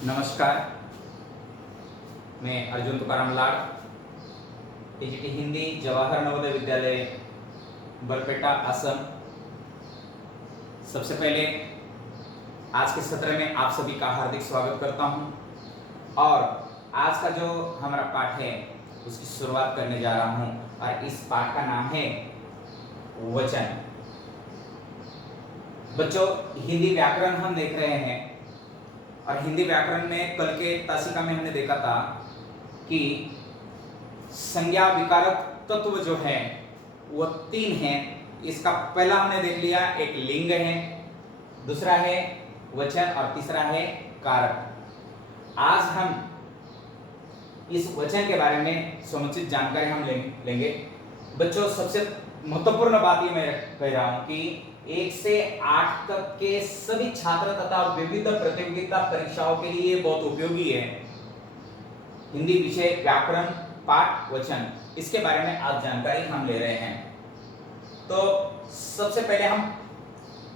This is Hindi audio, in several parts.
नमस्कार, मैं अर्जुन तुकाराम लाड, टीजीटी हिंदी जवाहर नवोदय विद्यालय बरपेटा असम। सबसे पहले आज के सत्र में आप सभी का हार्दिक स्वागत करता हूं और आज का जो हमारा पाठ है उसकी शुरुआत करने जा रहा हूं और इस पाठ का नाम है वचन। बच्चों, हिंदी व्याकरण हम देख रहे हैं और हिंदी व्याकरण में कल के तासिका में हमने देखा था कि संज्ञा विकारक तत्व जो है वो 3 हैं। इसका पहला हमने देख लिया, एक लिंग है, दूसरा है वचन और तीसरा है कारक। आज हम इस वचन के बारे में समुचित जानकारी हम लेंगे। बच्चों, सबसे महत्वपूर्ण बात ये मैं कह रहा हूं कि 1 से 8 तक के सभी छात्र तथा विविध प्रतियोगिता परीक्षाओं के लिए बहुत उपयोगी है हिंदी विषय व्याकरण पाठ वचन। इसके बारे में आज जानकारी हम ले रहे हैं। तो सबसे पहले हम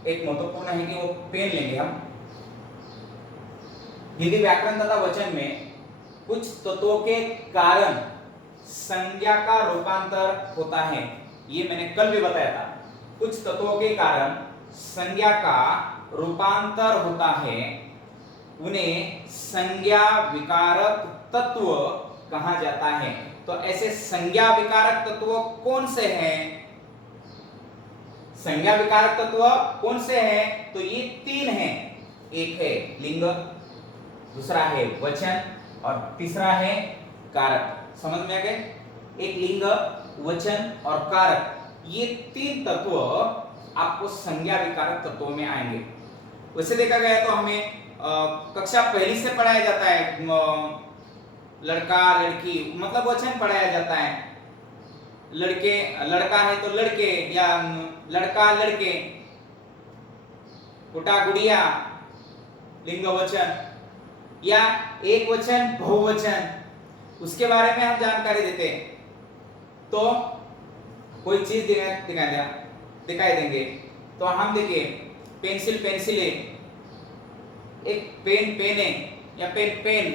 एक महत्वपूर्ण है कि वो पेन लेंगे हम। हिंदी व्याकरण तथा वचन में कुछ तत्वों के कारण संज्ञा का रूपांतर होता है। ये मैंने कल भी बताया था। कुछ तत्वों के कारण संज्ञा का रूपांतर होता है, उन्हें संज्ञा विकारक तत्व कहा जाता है। तो ऐसे संज्ञा विकारक तत्व कौन से हैं? संज्ञा विकारक तत्व कौन से हैं? तो ये 3 हैं। एक है लिंग, दूसरा है वचन और तीसरा है कारक। समझ में आ गए? एक लिंग, वचन और कारक, ये 3 तत्व आपको संज्ञा विकारक तत्वों में आएंगे। वैसे देखा गया तो हमें कक्षा पहली से पढ़ाया जाता है, लड़का लड़की मतलब वचन पढ़ाया जाता है। लड़के लड़का है तो लड़के या लड़का लड़के, गुड्डा गुड़िया लिंग वचन, या एक वचन बहुवचन, उसके बारे में हम जानकारी देते हैं। तो कोई चीज दिखाई देंगे तो हम देखिए पेंसिल पेंसिले, एक पेन पेने या पेन पेन,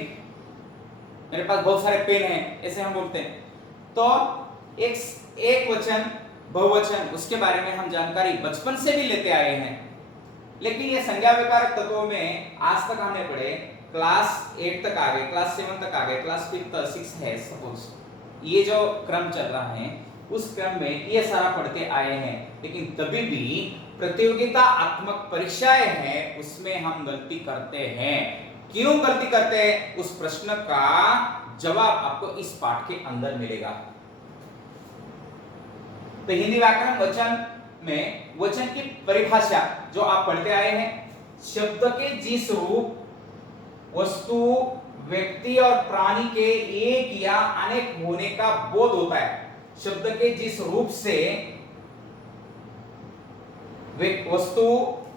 मेरे पास बहुत सारे पेन हैं, ऐसे हम बोलते हैं। तो एक वचन बहुवचन, उसके बारे में हम जानकारी बचपन से भी लेते आए हैं। लेकिन ये संज्ञा विकारक तत्वों में आज तक हमने पढ़े, क्लास 8 तक आ गए, क्लास 7 तक आ गए, क्लास 5 6 है सपोज, ये जो क्रम चल रहा है उस क्रम में ये सारा पढ़ते आए हैं। लेकिन तभी भी प्रतियोगिता आत्मक परीक्षाएं हैं, उसमें हम गलती करते हैं। क्यों गलती करते हैं, उस प्रश्न का जवाब आपको इस पाठ के अंदर मिलेगा। तो हिंदी व्याकरण वचन में वचन की परिभाषा जो आप पढ़ते आए हैं, शब्द के जिस रूप, वस्तु, व्यक्ति और प्राणी के एक या अनेक होने का बोध होता है। शब्द के जिस रूप से वस्तु,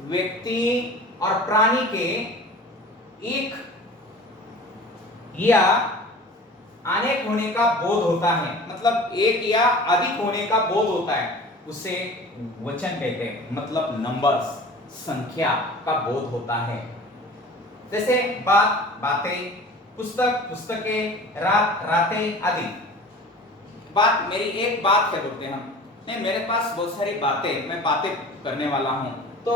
व्यक्ति और प्राणी के एक या अनेक होने का बोध होता है, मतलब एक या अधिक होने का बोध होता है, उसे वचन कहते हैं। मतलब नंबर्स, संख्या का बोध होता है। जैसे बात बातें, पुस्तक पुस्तकें, रात रातें आदि। बात मेरी एक बात क्या बोलते हैं हम, नहीं मेरे पास बहुत सारी बातें, मैं बातें करने वाला हूं। तो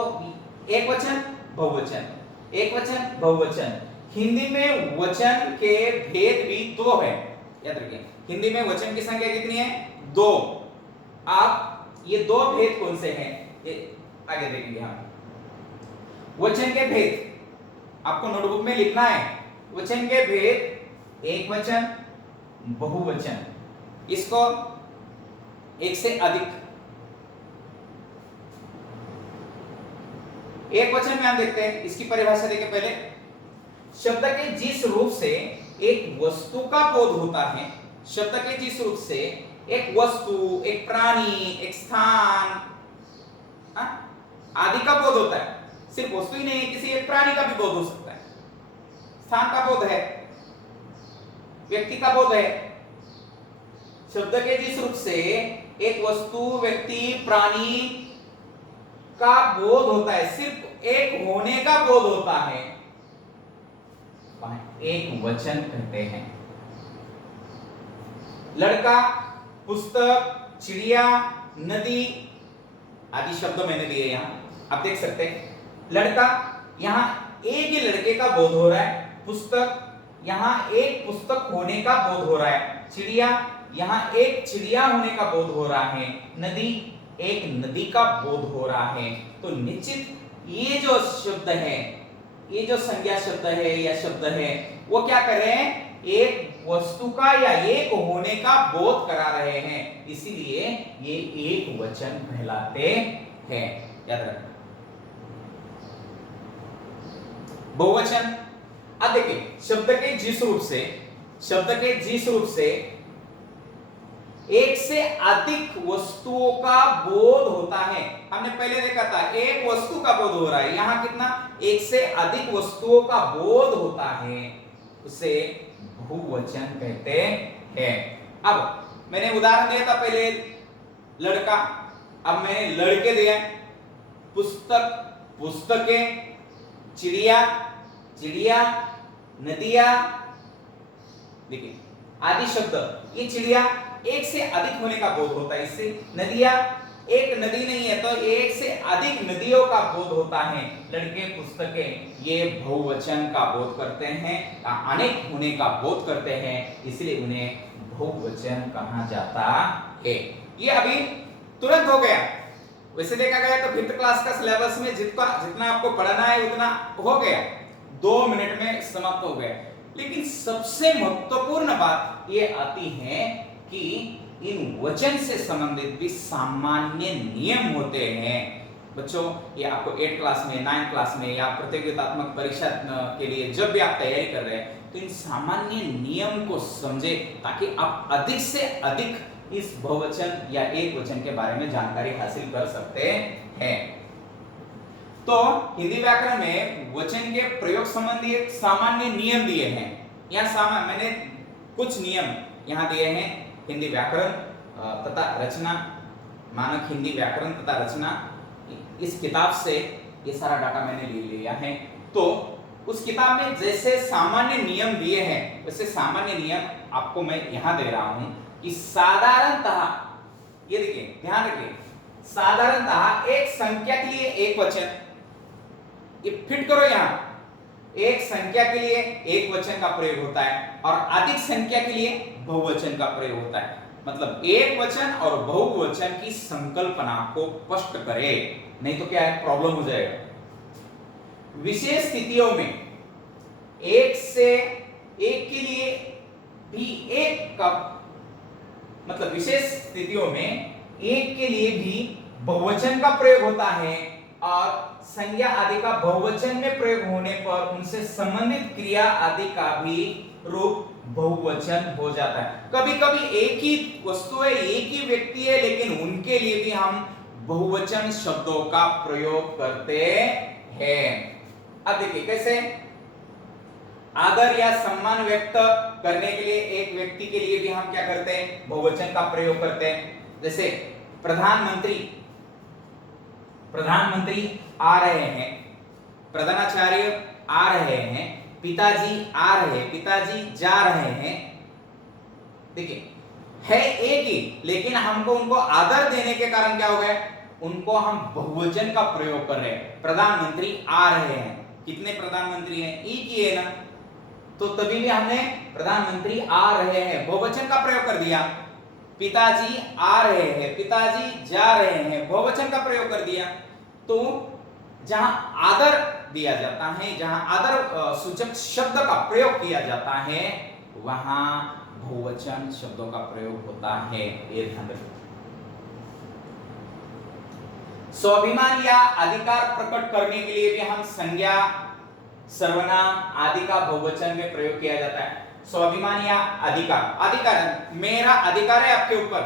एक वचन बहुवचन, एक वचन बहुवचन। हिंदी में वचन के भेद भी 2 है, याद रखिए। हिंदी में वचन की संख्या कितनी है? 2। आप ये 2 भेद कौन से हैं ये आगे देखेंगे हम। वचन के भेद आपको नोटबुक में लिखना है। वचन के भेद, एक वचन, बहुवचन, इसको एक से अधिक। एक वचन में हम देखते हैं, इसकी परिभाषा देखें पहले। शब्द के जिस रूप से एक वस्तु का बोध होता है, शब्द के जिस रूप से एक वस्तु, एक प्राणी, एक स्थान आदि का बोध होता है। सिर्फ वस्तु ही नहीं, किसी एक प्राणी का भी बोध हो सकता है, स्थान का बोध है, व्यक्ति का बोध है। शब्द के जिस रूप से एक वस्तु, व्यक्ति, प्राणी का बोध होता है, सिर्फ एक होने का बोध होता है, एक वचन कहते हैं। लड़का, पुस्तक, चिड़िया, नदी आदि शब्द मैंने दिए यहां, आप देख सकते हैं। लड़का, यहां एक ही लड़के का बोध हो रहा है। पुस्तक, यहां एक पुस्तक होने का बोध हो रहा है। चिड़िया, यहां एक चिड़िया होने का बोध हो रहा है। नदी, एक नदी का बोध हो रहा है। तो निश्चित ये जो शब्द है, ये जो संज्ञा शब्द है या शब्द है, वो क्या कर रहे हैं? एक वस्तु का या एक होने का बोध करा रहे हैं, इसीलिए ये एक वचन कहलाते हैं। याद रखना। बहुवचन, अब देखिए शब्द के जिस रूप से एक से अधिक वस्तुओं का बोध होता है। हमने पहले देखा था एक वस्तु का बोध हो रहा है, यहां कितना? एक से अधिक वस्तुओं का बोध होता है, उसे बहुवचन कहते हैं। अब मैंने उदाहरण दिया था पहले लड़का, अब मैंने लड़के दिए, पुस्तक, पुस्तकें, चिड़िया, चिड़िया, नदियां, देखिए आदि शब्द। ये चिड़िया एक से अधिक होने का बोध होता है इससे। नदियां, एक नदी नहीं है तो एक से अधिक नदियों का बोध होता है। लड़के, पुस्तकें, ये बहुवचन का बोध करते हैं, अनेक होने का बोध करते हैं, इसलिए उन्हें बहुवचन कहा जाता है। ये अभी तुरंत हो गया। वैसे देखा गया तो 5th क्लास का सिलेबस में जितना आपको पढ़ना है उतना हो गया, 2 मिनट में समाप्त हो गया। लेकिन सबसे महत्वपूर्ण बात ये आती है कि इन वचन से संबंधित भी सामान्य नियम होते हैं। बच्चों, ये आपको 8th क्लास में, 9th क्लास में या प्रतियोगितात्मक परीक्षा के लिए जब भी आप तैयारी कर रहे हैं तो इन सामान्य नियम को समझे, ताकि आप अधिक से अधिक इस बहुवचन या एक वचन के बारे में जानकारी हासिल कर सकते हैं। तो हिंदी व्याकरण में वचन के प्रयोग संबंधी एक सामान्य नियम दिए हैं। यहाँ मैंने कुछ नियम यहाँ दिए हैं। हिंदी व्याकरण तथा रचना, मानक हिंदी व्याकरण तथा रचना, इस किताब से ये सारा डाटा मैंने ले लिया है। तो उस किताब में जैसे सामान्य नियम दिए हैं वैसे सामान्य नियम आपको मैं यहाँ दे रहा हूँ कि साधारणतः, ये देखिए ध्यान रखिए, साधारणतः एक संख्या के लिए एक वचन, ये फिट करो यहाँ, एक संख्या के लिए एक वचन का प्रयोग होता है और अधिक संख्या के लिए बहुवचन का प्रयोग होता है। मतलब एक वचन और बहुवचन की संकल्पना को स्पष्ट करे, नहीं तो क्या है, प्रॉब्लम हो जाएगा। विशेष स्थितियों में एक से एक के लिए भी एक का, मतलब विशेष स्थितियों में एक के लिए भी बहुवचन का प्रयोग होता है और संज्ञा आदि का बहुवचन में प्रयोग होने पर उनसे संबंधित क्रिया आदि का भी रूप बहुवचन हो जाता है। कभी कभी एक ही वस्तु है, एक ही व्यक्ति है, लेकिन उनके लिए भी हम बहुवचन शब्दों का प्रयोग करते हैं। अब देखिए कैसे, आदर या सम्मान व्यक्त करने के लिए एक व्यक्ति के लिए भी हम क्या करते हैं, बहुवचन का प्रयोग करते हैं। जैसे प्रधानमंत्री आ रहे हैं, प्रधानाचार्य आ रहे हैं, पिताजी आ रहे हैं, पिताजी जा रहे हैं। देखिए है एक ही, लेकिन हमको उनको आदर देने के कारण क्या हो गया, उनको हम बहुवचन का प्रयोग कर रहे हैं। प्रधानमंत्री आ रहे हैं, कितने प्रधानमंत्री हैं, एक ही है ना, तो तभी भी हमने प्रधानमंत्री आ रहे हैं बहुवचन का प्रयोग कर दिया। पिताजी आ रहे हैं, पिताजी जा रहे हैं, बहुवचन का प्रयोग कर दिया। तो जहां आदर दिया जाता है, जहां आदर सूचक शब्द का प्रयोग किया जाता है, वहां बहुवचन शब्दों का प्रयोग होता है, ये ध्यान रखिए। स्वाभिमान या अधिकार प्रकट करने के लिए भी हम संज्ञा, सर्वनाम आदि का बहुवचन में प्रयोग किया जाता है। स्वाभिमान या अधिकार, मेरा अधिकार है आपके ऊपर,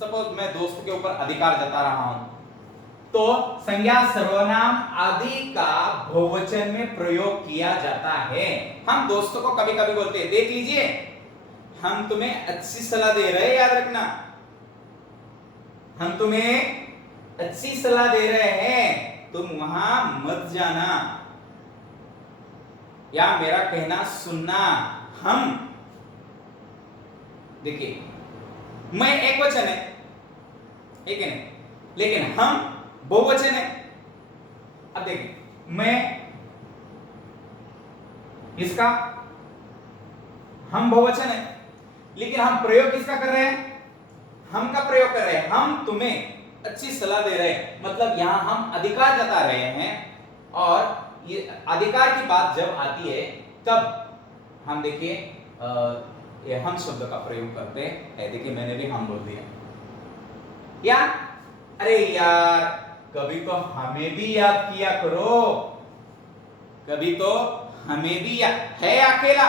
सपोज मैं दोस्त के ऊपर अधिकार जता रहा हूं, तो संज्ञा, सर्वनाम आदि का बहुवचन में प्रयोग किया जाता है। हम दोस्तों को कभी कभी बोलते हैं, देख लीजिए हम तुम्हें अच्छी सलाह दे रहे हैं, याद रखना, हम तुम्हें अच्छी सलाह दे रहे हैं, तुम वहां मत जाना। या मेरा कहना सुनना। हम, देखिए मैं एक वचन है, एक है नहीं, लेकिन हम बहुवचन है। अब देखिए मैं, इसका हम बहुवचन है, लेकिन हम प्रयोग किसका कर रहे हैं? हम का प्रयोग कर रहे हैं। हम तुम्हें अच्छी सलाह दे रहे हैं, मतलब यहां हम अधिकार जता रहे हैं। और ये अधिकार की बात जब आती है तब हम देखिए ये हम शब्द का प्रयोग करते हैं। देखिए मैंने भी हम बोल दिया। या अरे यार, कभी तो हमें भी याद किया करो, कभी तो हमें भी याद है अकेला,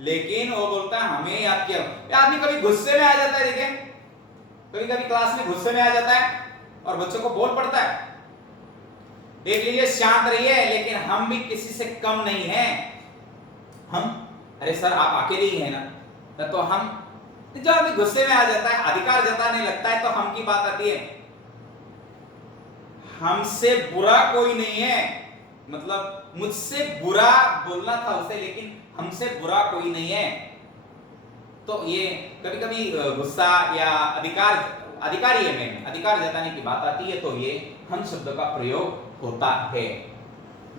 लेकिन वो बोलता है हमें याद किया। आदमी कभी गुस्से में आ जाता है, देखिए कभी कभी क्लास में गुस्से में आ जाता है और बच्चों को बोल पड़ता है, देख लीजिए शांत रहिए, लेकिन हम भी किसी से कम नहीं हैं। हम, अरे सर आप अकेले ही हैं ना, तो हम, जब अभी गुस्से में आ जाता है, अधिकार जताने लगता है, तो हम की बात आती है। हमसे बुरा कोई नहीं है, मतलब मुझसे बुरा बोलना था उसे, लेकिन हमसे बुरा कोई नहीं है। तो ये कभी कभी गुस्सा या अधिकारी है में अधिकार जताने की बात आती है, तो ये हम शब्द का प्रयोग होता है।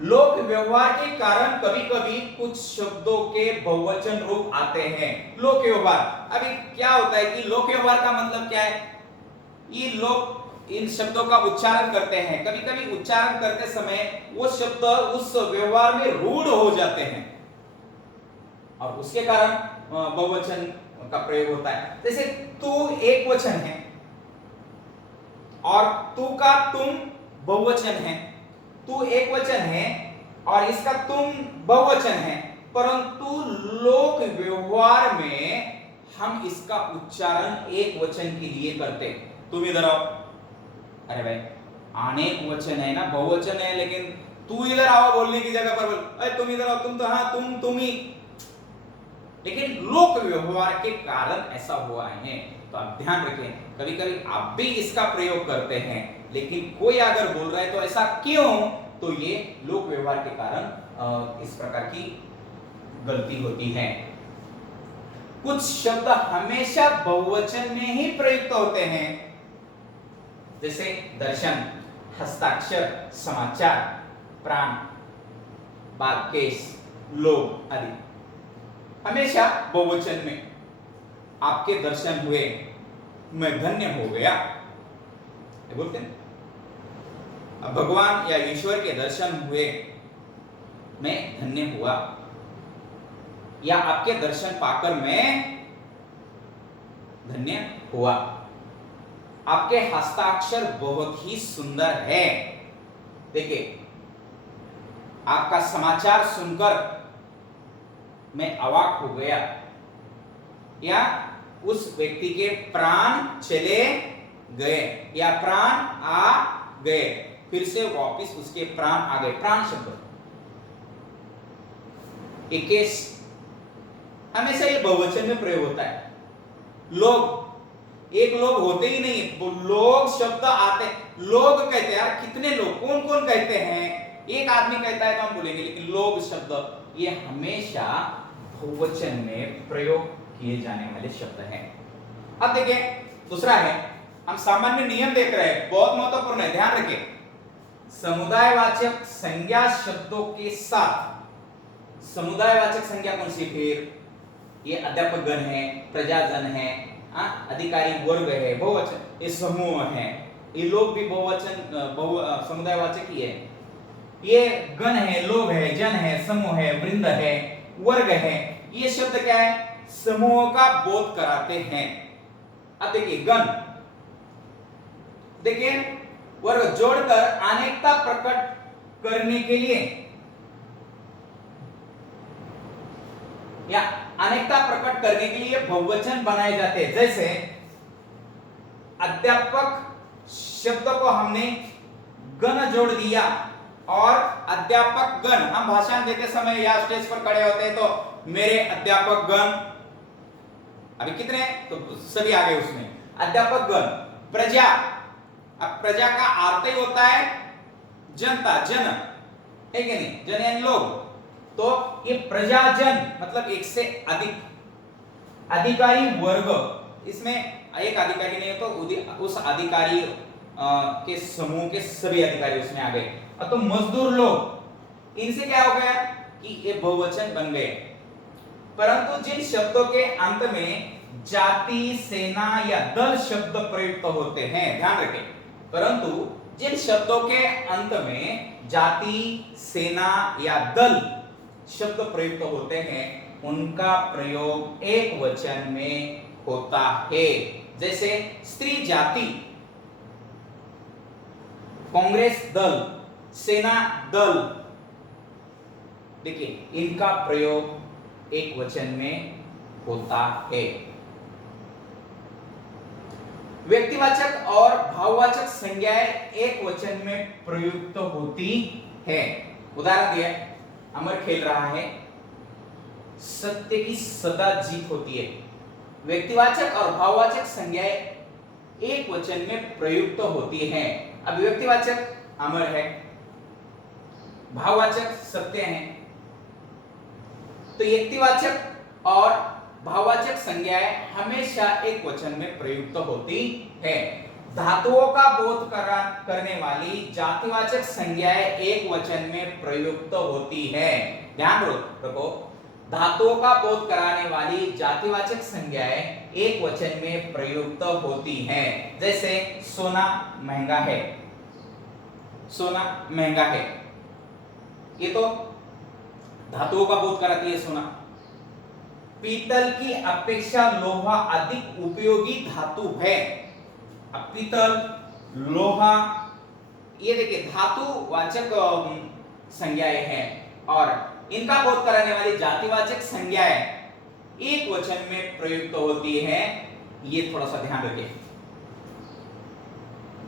लोक व्यवहार के कारण कभी कभी कुछ शब्दों के बहुवचन रूप आते हैं। लोक व्यवहार, अभी क्या होता है कि लोक व्यवहार का मतलब क्या है? ये लोग इन शब्दों का उच्चारण करते हैं, कभी कभी उच्चारण करते समय वो शब्द उस व्यवहार में रूढ़ हो जाते हैं और उसके कारण बहुवचन का प्रयोग होता है। जैसे तू एक वचन है और तू का तुम बहुवचन है। तू एक वचन है और इसका तुम बहुवचन है, परंतु लोक व्यवहार में हम इसका उच्चारण एक वचन के लिए करते। तुम इधर आओ, अरे भाई अनेक वचन है ना, बहुवचन है, लेकिन तू इधर आओ बोलने की जगह पर बोल अरे तुम इधर आओ, तुम तो हाँ तुम ही। लेकिन लोक व्यवहार के कारण ऐसा हुआ है, तो आप ध्यान रखें, कभी कभी आप भी इसका प्रयोग करते हैं, लेकिन कोई अगर बोल रहा है तो ऐसा क्यों? तो ये लोक व्यवहार के कारण इस प्रकार की गलती होती है। कुछ शब्द हमेशा बहुवचन में ही प्रयुक्त होते हैं, जैसे दर्शन, हस्ताक्षर, समाचार, प्राण, बागकेश, लोग आदि हमेशा बहुवचन में। आपके दर्शन हुए, मैं धन्य हो गया, ये बोलते हैं। अब भगवान या ईश्वर के दर्शन हुए, मैं धन्य हुआ, या आपके दर्शन पाकर मैं धन्य हुआ। आपके हस्ताक्षर बहुत ही सुंदर है, देखिए आपका समाचार सुनकर मैं अवाक हो गया, या उस व्यक्ति के प्राण चले गए या प्राण आ गए, फिर से वापस उसके प्राण आ गए। प्राण शब्द 21 हमेशा ये बहुवचन में प्रयोग होता है। लोग, एक लोग होते ही नहीं, वो लोग शब्द आते, लोग कहते हैं, यार कितने लोग, कौन कौन कहते हैं? एक आदमी कहता है तो हम बोलेंगे, लेकिन लोग शब्द ये हमेशा बहुवचन में प्रयोग किए जाने वाले शब्द हैं। अब देखिए दूसरा है, हम सामान्य नियम देख रहे हैं, बहुत महत्वपूर्ण है, ध्यान रखें। समुदायवाचक संज्ञा शब्दों के साथ, समुदायवाचक संज्ञा कौन सी? फिर ये अध्यापक गण है, प्रजाजन है, अधिकारी वर्ग है, बहुवचन, ये समूह है, ये लोग भी बहुवचन समुदायवाचक ही है। ये गण है, लोग है, जन है, समूह है, वृंद है, वर्ग है, ये शब्द क्या है? समूह का बोध कराते हैं। अब देखिए गण, देखिए वर्ग जोड़कर अनेकता प्रकट करने के लिए या अनेकता प्रकट करने के लिए बहुवचन बनाए जाते हैं। जैसे अध्यापक शब्द को हमने गण जोड़ दिया, और अध्यापक गण, हम भाषण देते समय या स्टेज पर खड़े होते हैं तो मेरे अध्यापक गण, अभी कितने? तो सभी आ गए उसमें। अध्यापक गण, प्रजा, अब प्रजा का अर्थ ही होता है जनता, जन है कि नहीं? जन यानी लोग, तो ये प्रजाजन मतलब एक से अधिक, अधिकारी वर्ग, इसमें एक अधिकारी नहीं है तो उस अधिकारी के समूह के सभी अधिकारी उसमें आ गए। तो मजदूर लोग, इनसे क्या हो गया कि ये बहुवचन बन गए। परंतु जिन शब्दों के अंत में जाति, सेना या दल शब्द प्रयुक्त होते हैं, ध्यान रखें, परंतु जिन शब्दों के अंत में जाति, सेना या दल शब्द प्रयुक्त होते हैं उनका प्रयोग एक वचन में होता है। जैसे स्त्री जाति, कांग्रेस दल, सेना दल, देखिए इनका प्रयोग एक वचन में होता है। व्यक्तिवाचक और भाववाचक संज्ञाएं एक वचन में प्रयुक्त होती है। उदाहरण दिया, अमर खेल रहा है, सत्य की सदा जीत होती है। व्यक्तिवाचक और भाववाचक संज्ञाएं एक वचन में प्रयुक्त होती हैं। अब व्यक्तिवाचक अमर है, भाववाचक सत्य है, तो व्यक्तिवाचक और भाववाचक संज्ञाएं हमेशा एक वचन में प्रयुक्त होती है। धातुओं का बोध करने वाली जातिवाचक संज्ञाएं एक वचन में प्रयुक्त होती है। ध्यान रखो, धातुओं का बोध कराने वाली जातिवाचक संज्ञाएं एक वचन में प्रयुक्त होती हैं। जैसे सोना महंगा है, सोना महंगा है, ये तो धातुओं का बोध कराती है सोना। पीतल की अपेक्षा लोहा अधिक उपयोगी धातु है। अब पीतल, लोहा, ये देखिए धातुवाचक संज्ञाएं हैं और इनका बोध कराने वाली जातिवाचक संज्ञाएं एक वचन में प्रयुक्त होती है। ये थोड़ा सा ध्यान रखिए।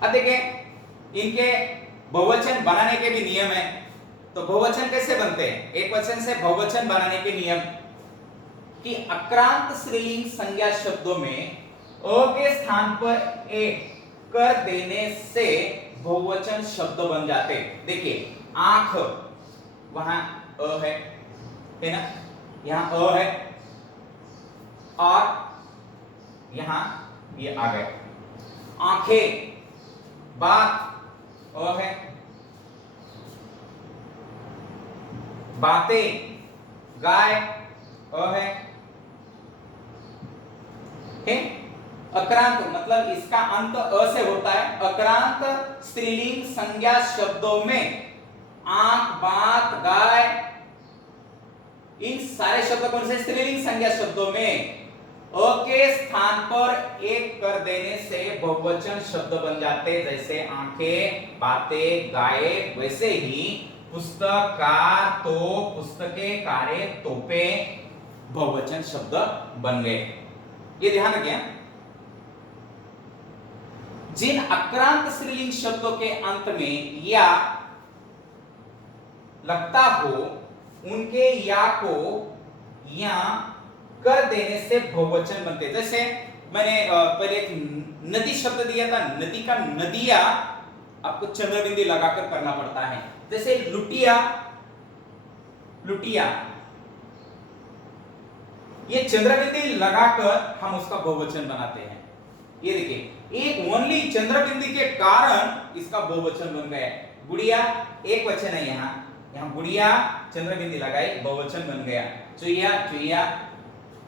अब देखिए इनके बहुवचन बनाने के भी नियम है। तो बहुवचन कैसे बनते हैं? एक वचन से बहुवचन बनाने के नियम कि अक्रांत स्त्रीलिंग संज्ञा शब्दों में अ के स्थान पर ए कर देने से बहुवचन शब्द बन जाते। देखिए आंख, वहां अ है ना, यहां अ है और यहां ये आ गए। आंखें, बात अ है, बातें, गाय अ है। अक्रांत मतलब इसका अंत अ से होता है। अक्रांत स्त्रीलिंग संज्ञा शब्दों में आंख, बात, गाय, इन सारे शब्द कौन से स्त्रीलिंग संज्ञा शब्दों में अ के स्थान पर एक कर देने से बहुवचन शब्द बन जाते। जैसे आंखें, बातें, गाय, वैसे ही पुस्तक, कार, तो, पुस्तकें, कारें, तोपे बहुवचन शब्द बन गए। ये ध्यान रखिए। जिन अक्रांत स्त्रीलिंग शब्दों के अंत में या लगता हो उनके या को या कर देने से बहुवचन बनते। जैसे मैंने पहले एक नदी शब्द दिया था, नदी का नदिया आपको चंद्रबिंदी लगाकर करना पड़ता है। जैसे लुटिया, लुटिया, ये चंद्रबिंदी लगाकर हम उसका बहुवचन बनाते हैं। ये देखिए एक ओनली चंद्रबिंदी के कारण इसका बहुवचन बन गया। गुड़िया एक वचन है, यहाँ गुड़िया चंद्रबिंदी लगाई, बहुवचन बन गया। चुईया, चुईया,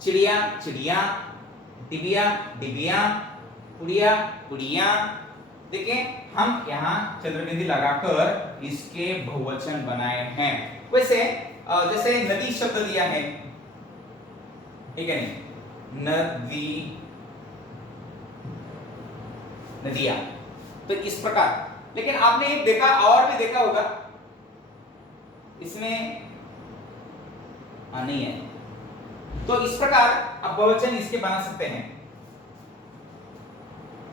चिड़िया, चिड़िया, डिबिया, डिबिया, कुड़िया, कुड़िया। देखिए हम यहाँ चंद्रबिंदी लगाकर इसके बहुवचन बनाए हैं। वैसे जैसे नदी शब्द दिया है, ठीक है, नदी, नदिया, तो इस प्रकार। लेकिन आपने एक देखा और भी देखा होगा, इसमें नहीं है, तो इस प्रकार आप बहुवचन इसके बना सकते हैं।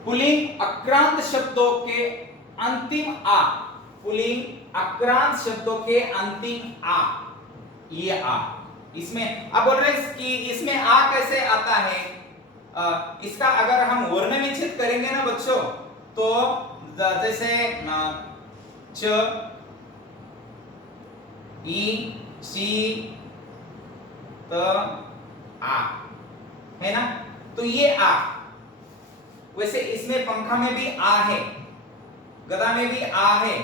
पुल्लिंग अक्रांत शब्दों के अंतिम आ, पुल्लिंग अक्रांत शब्दों के अंतिम आ, ये आ, इसमें आप बोल रहे हैं कि इसमें आ कैसे आता है? इसका अगर हम वर्ण विच्छेद करेंगे ना बच्चों, तो जैसे च, ई सी त आ, है ना? तो ये आ, वैसे इसमें पंखा में भी आ है, गधा में भी आ है,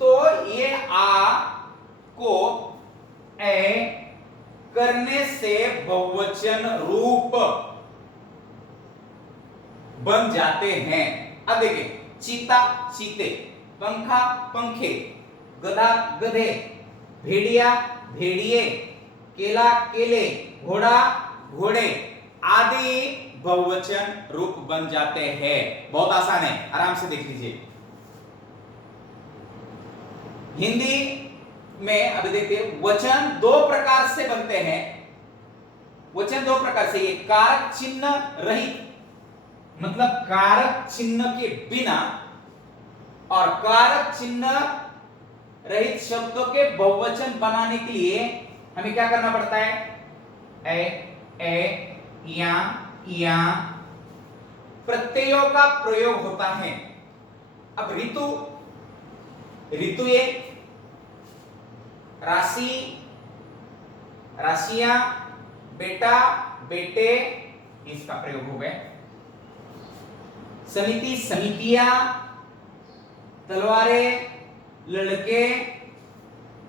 तो ये आ को ए करने से बहुवचन रूप बन जाते हैं। अब देखिए, चीता चीते, पंखा पंखे, गधा गधे, भेड़िया भेड़िए, केला केले, घोड़ा घोड़े आदि बहुवचन रूप बन जाते हैं। बहुत आसान है, आराम से देख लीजिए। हिंदी में अभी देखते हैं, वचन दो प्रकार से बनते हैं। वचन दो प्रकार से, ये कारक चिन्ह रहित, मतलब कारक चिन्ह के बिना, और कारक चिन्ह रहित शब्दों के बहुवचन बनाने के लिए हमें क्या करना पड़ता है? ए या प्रत्ययों का प्रयोग होता है। अब ऋतु, ऋतुए, राशि, राशियां, बेटा बेटे, इसका प्रयोग हो गया। समिति समितियां, तलवारें, लड़के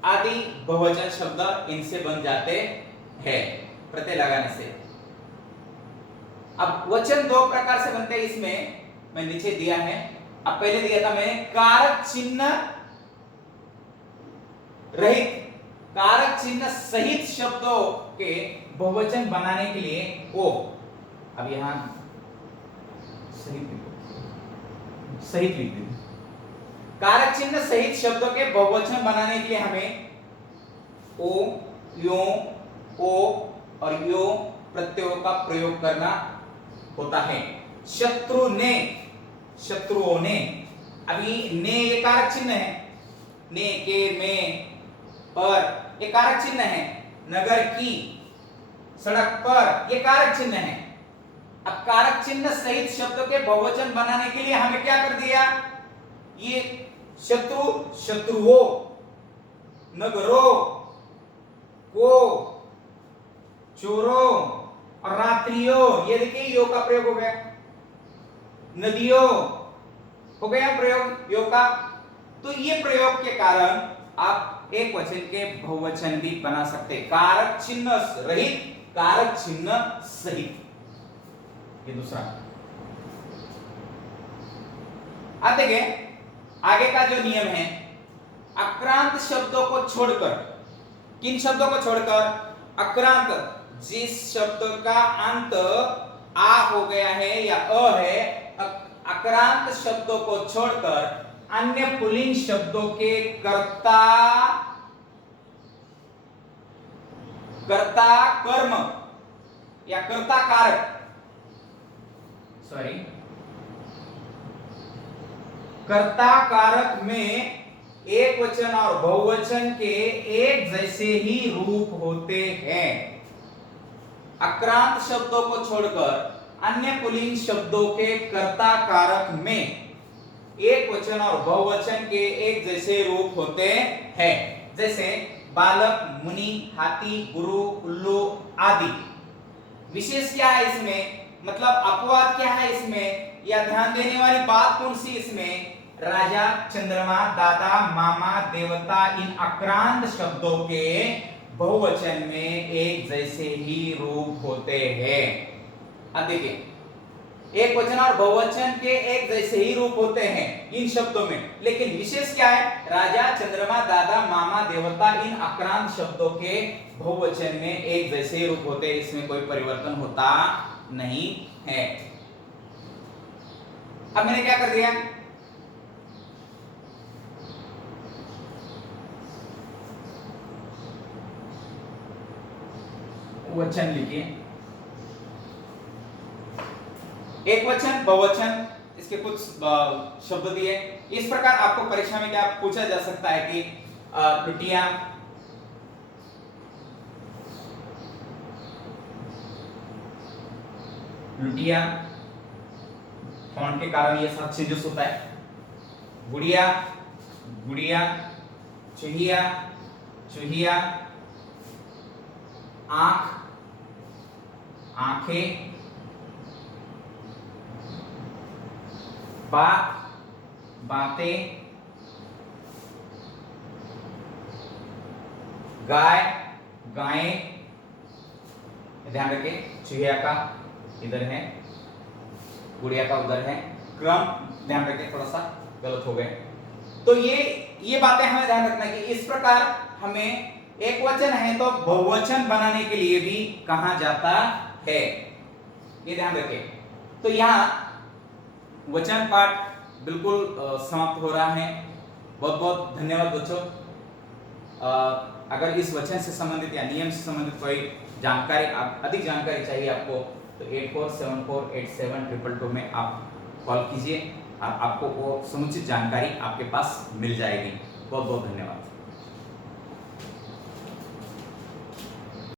आदि बहुवचन शब्द इनसे बन जाते हैं प्रत्यय लगाने से। अब वचन दो प्रकार से बनते हैं, इसमें मैं नीचे दिया है। अब पहले दिया था मैंने कारक चिन्ह रहित, कारक चिन्ह सहित शब्दों के बहुवचन बनाने के लिए ओ, अब यहां सहित लिख दीजिए। कारक चिन्ह सहित शब्दों के बहुवचन बनाने के लिए हमें ओ, यो, ओ और यो प्रत्ययों का प्रयोग करना होता है। शत्रु ने, शत्रुओं ने, अभी ने ये कारक चिन्ह है, ने के में पर ये कारक चिन्ह है। नगर की, सड़क पर, ये कारक चिन्ह है। अब कारक चिन्ह सहित शब्दों के बहुवचन बनाने के लिए हमें क्या कर दिया? ये शत्रु, शत्रुओं, नगरों को, चोरों और रात्रियों, ये देखिए यो का प्रयोग हो गया। नदियों हो गया प्रयोग यो का। तो ये प्रयोग के कारण आप एक वचन के बहुवचन भी बना सकते हैं, कारक चिन्ह रहित, कारक चिन्ह सहित। ये दूसरा। अब देखिए आगे का जो नियम है, अक्रांत शब्दों को छोड़कर, किन शब्दों को छोड़कर? अक्रांत, जिस शब्द का अंत आ हो गया है या अ है, अक्रांत शब्दों को छोड़कर अन्य पुल्लिंग शब्दों के कर्ता, कर्ता कर्म या कर्ता कारक, सॉरी, कर्ता कारक में एक वचन और बहुवचन के एक जैसे ही रूप होते हैं। अक्रांत शब्दों को छोड़कर अन्य पुल्लिंग शब्दों के कर्ता कारक में एक वचन और बहुवचन के एक जैसे रूप होते हैं। जैसे बालक, मुनि, हाथी, गुरु, उल्लू आदि। विशेष क्या है इसमें? मतलब अपवाद क्या है इसमें, या ध्यान देने वाली बात कौन सी इसमें? राजा, चंद्रमा, दादा, मामा, देवता, इन अक्रांत शब्दों के बहुवचन में एक जैसे ही रूप होते हैं। अब देखिए, एक वचन और बहुवचन के एक जैसे ही रूप होते हैं इन शब्दों में, लेकिन विशेष क्या है? राजा, चंद्रमा, दादा, मामा, देवता, इन अक्रांत शब्दों के बहुवचन में एक जैसे ही रूप होते हैं, इसमें कोई परिवर्तन होता नहीं है। अब मैंने क्या कर दिया? वचन लिखिए, एक वचन, बहुवचन, इसके कुछ शब्द दिए। इस प्रकार आपको परीक्षा में क्या पूछा जा सकता है कि लुटिया, लुटिया, फॉन्ट के कारण ये सब चेंजेस होता है। गुड़िया, गुड़िया, चिड़िया, चूहिया, आंख, आंखें, बात, बातें, गाय, गायें, ध्यान रखें चूहिया का इधर है, गुड़िया का उधर है, क्रम ध्यान रखें, थोड़ा सा गलत हो गए। तो ये बातें हमें ध्यान रखना है कि इस प्रकार हमें एक वचन है तो बहुवचन बनाने के लिए भी कहा जाता है, ये ध्यान रखें। तो यहाँ वचन पाठ बिल्कुल समाप्त हो रहा है। बहुत बहुत धन्यवाद बच्चों। अगर इस वचन से संबंधित या नियम से संबंधित कोई जानकारी, अधिक जानकारी चाहिए आपको, तो 84748722 में आप कॉल कीजिए, आपको वो समुचित जानकारी आपके पास मिल जाएगी। बहुत बहुत धन्यवाद।